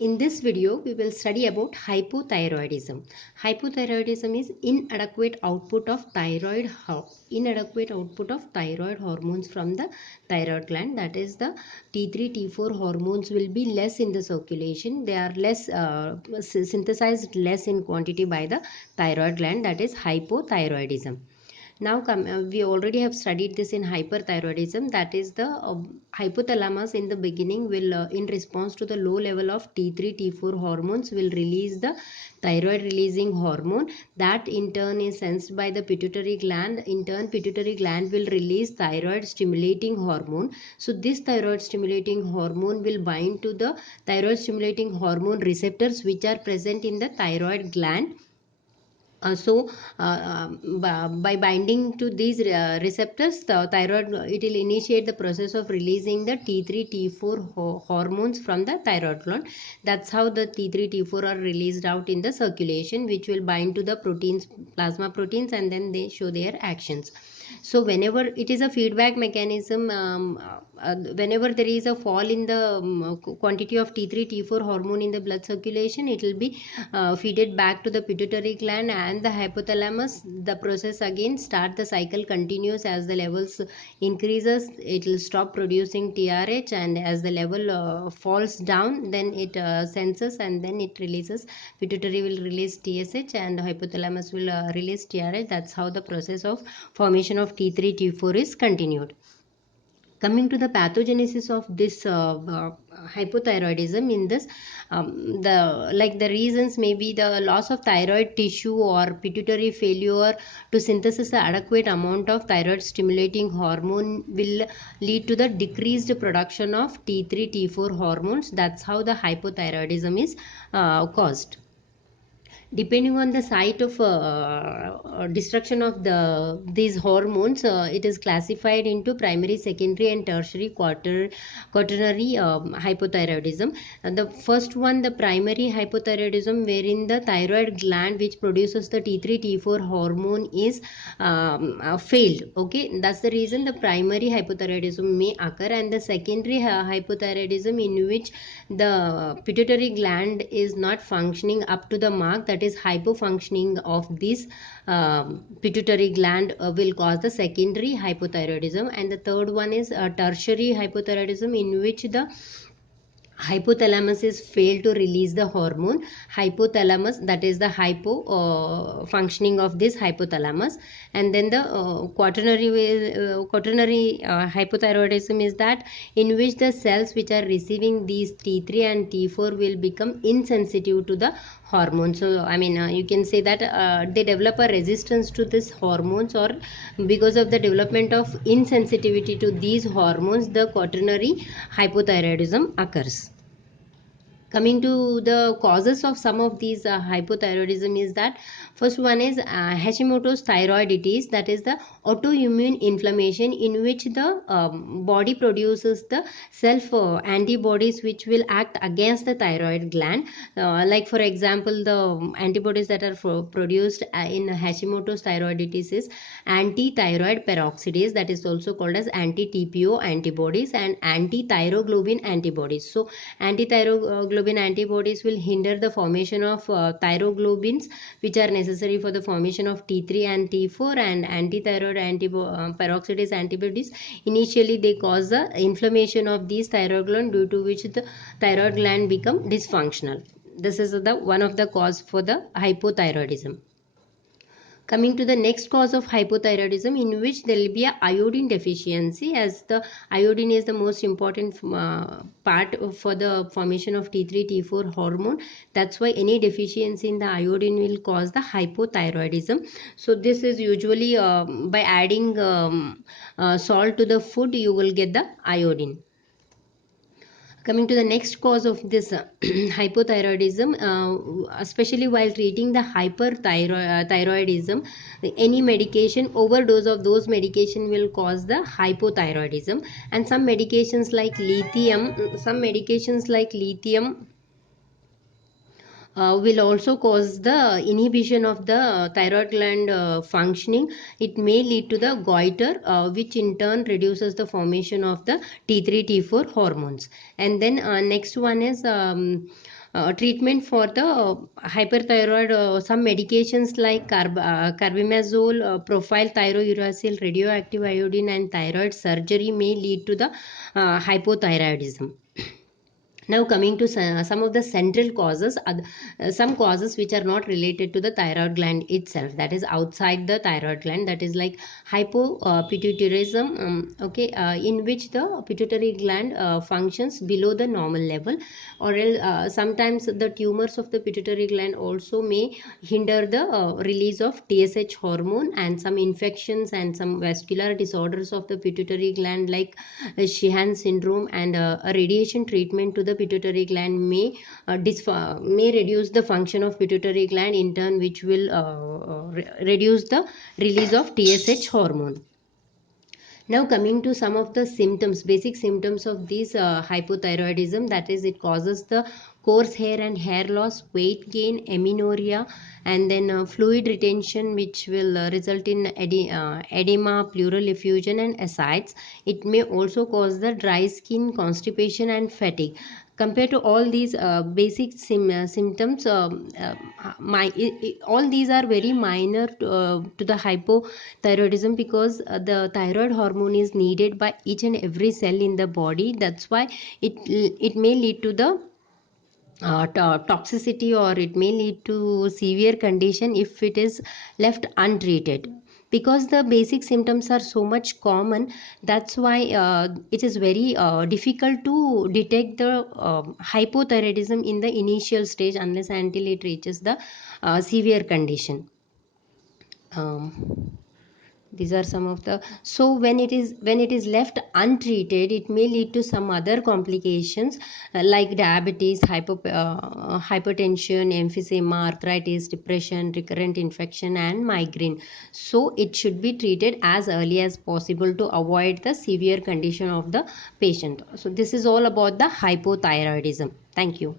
In this video, we will study about hypothyroidism. Hypothyroidism is inadequate output of thyroid hormones from the thyroid gland. That is, the T3, T4 hormones will be less in the circulation. They are less synthesized less in quantity by the thyroid gland. That is hypothyroidism. Now we already have studied this in hyperthyroidism. That is, the hypothalamus in the beginning will in response to the low level of T3 T4 hormones will release the thyroid releasing hormone. That in turn is sensed by the pituitary gland. In turn, pituitary gland will release thyroid stimulating hormone. So this thyroid stimulating hormone will bind to the thyroid stimulating hormone receptors which are present in the thyroid gland. By binding to these receptors, the thyroid, it will initiate the process of releasing the T3 T4 hormones from the thyroid gland. That's how the T3 T4 are released out in the circulation, which will bind to the proteins, plasma proteins, and then they show their actions. So whenever it is a feedback mechanism, whenever there is a fall in the quantity of T3 T4 hormone in the blood circulation, it will be feeded back to the pituitary gland and the hypothalamus. The process again start, the cycle continues. As the levels increases, it will stop producing TRH, and as the level falls down, then it senses and then it releases. Pituitary will release TSH and hypothalamus will release TRH. That's how the process of formation of T3 T4 is continued. Coming to the pathogenesis of this hypothyroidism, in this the reasons may be the loss of thyroid tissue or pituitary failure to synthesize the adequate amount of thyroid stimulating hormone will lead to the decreased production of T3 T4 hormones. That's how the hypothyroidism is caused. Depending on the site of destruction of these hormones, it is classified into primary, secondary, and tertiary quaternary hypothyroidism. The first one, the primary hypothyroidism, wherein the thyroid gland which produces the T3 T4 hormone is failed. Okay, that's the reason the primary hypothyroidism may occur. And the secondary hypothyroidism, in which the pituitary gland is not functioning up to the mark, that is hypofunctioning of this pituitary gland, will cause the secondary hypothyroidism. And the third one is tertiary hypothyroidism, in which the hypothalamus is failed to release the hormone. Hypothalamus, that is the hypo functioning of this hypothalamus. And then the quaternary hypothyroidism is that, in which the cells which are receiving these T3 and T4 will become insensitive to the hormone. So you can say that they develop a resistance to these hormones, or because of the development of insensitivity to these hormones, the quaternary hypothyroidism occurs. Coming to the causes of some of these hypothyroidism is that, first one is Hashimoto's thyroiditis, that is the autoimmune inflammation in which the body produces the self antibodies which will act against the thyroid gland. Like for example, the antibodies that are produced in Hashimoto's thyroiditis is anti-thyroid peroxidase, that is also called as anti-TPO antibodies, and anti-thyroglobin antibodies. So anti-thyroglobin antibodies will hinder the formation of thyroglobins, which are necessary for the formation of T3 and T4. And anti-thyroid peroxidase antibodies, initially they cause the inflammation of these thyroid gland, due to which the thyroid gland become dysfunctional. This is the one of the cause for the hypothyroidism. Coming to the next cause of hypothyroidism, in which there will be a iodine deficiency, as the iodine is the most important part for the formation of T3 T4 hormone. That's why any deficiency in the iodine will cause the hypothyroidism. So this is usually by adding salt to the food, you will get the iodine. Coming to the next cause of this hypothyroidism, especially while treating the hyperthyroidism, any medication overdose of those medication will cause the hypothyroidism. And some medications like lithium will also cause the inhibition of the thyroid gland functioning. It may lead to the goiter, which in turn reduces the formation of the T3 T4 hormones. And then next one is treatment for the hyperthyroid, some medications like carbimazole, profile thyrouracil, radioactive iodine, and thyroid surgery may lead to the hypothyroidism. Now coming to some of the central causes, some causes which are not related to the thyroid gland itself, that is outside the thyroid gland, that is like hypopituitarism, okay, in which the pituitary gland functions below the normal level, or else sometimes the tumors of the pituitary gland also may hinder the release of TSH hormone, and some infections and some vascular disorders of the pituitary gland like Sheehan syndrome, and a radiation treatment to the pituitary gland may reduce the function of pituitary gland, in turn which will reduce the release of TSH hormone. Now coming to some of the symptoms, basic symptoms of this hypothyroidism, that is it causes the coarse hair and hair loss, weight gain, amenorrhea, and then fluid retention, which will result in edema, pleural effusion, and ascites. It may also cause the dry skin, constipation, and fatigue. Compared to all these basic symptoms, all these are very minor to the hypothyroidism, because the thyroid hormone is needed by each and every cell in the body. That's why it may lead to the toxicity, or it may lead to severe condition if it is left untreated, because the basic symptoms are so much common. That's why it is very difficult to detect the hypothyroidism in the initial stage, unless until it reaches the severe condition. These are some of the, so when it is left untreated, it may lead to some other complications like diabetes, hypertension, emphysema, arthritis, depression, recurrent infection, and migraine. So it should be treated as early as possible to avoid the severe condition of the patient. So this is all about the hypothyroidism. Thank you.